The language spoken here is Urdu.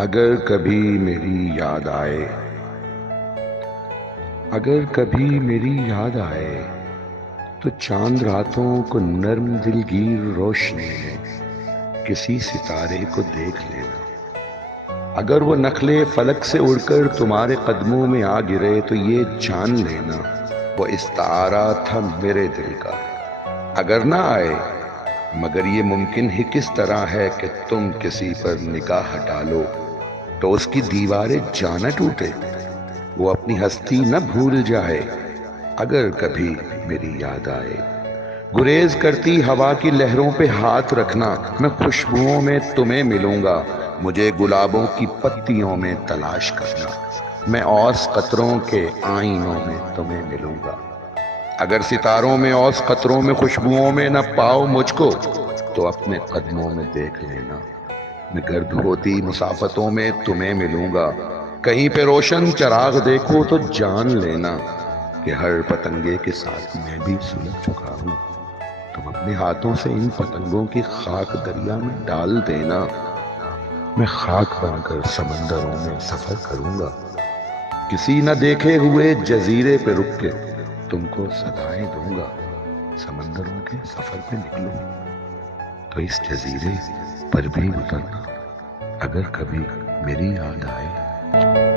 اگر کبھی میری یاد آئے، اگر کبھی میری یاد آئے تو چاند راتوں کو نرم دلگیر روشنی میں کسی ستارے کو دیکھ لینا۔ اگر وہ نخلے فلک سے اڑ کر تمہارے قدموں میں آ گرے تو یہ جان لینا وہ استعارہ تھا میرے دل کا۔ اگر نہ آئے مگر یہ ممکن ہی کس طرح ہے کہ تم کسی پر نگاہ ہٹا لو تو اس کی دیواریں جا نہ ٹوٹے، وہ اپنی ہستی نہ بھول جائے۔ اگر کبھی میری یاد آئے، گریز کرتی ہوا کی لہروں پہ ہاتھ رکھنا، میں خوشبوؤں میں تمہیں ملوں گا، مجھے گلابوں کی پتیوں میں تلاش کرنا، میں اوس قطروں کے آئینوں میں تمہیں ملوں گا۔ اگر ستاروں میں اوس قطروں میں خوشبوؤں میں نہ پاؤ مجھ کو تو اپنے قدموں میں دیکھ لینا، میں گرد ہوتی مسافتوں میں تمہیں ملوں گا۔ کہیں پہ روشن چراغ دیکھو تو جان لینا کہ ہر پتنگے کے ساتھ میں بھی سلگ چکا ہوں، تم اپنے ہاتھوں سے ان پتنگوں کی خاک دریا میں ڈال دینا، میں خاک بن کر سمندروں میں سفر کروں گا، کسی نہ دیکھے ہوئے جزیرے پہ رک کے تم کو صدائیں دوں گا، سمندروں کے سفر پہ نکلوں تو اس جزیرے پر بھی اترنا اگر کبھی میری یاد آئے۔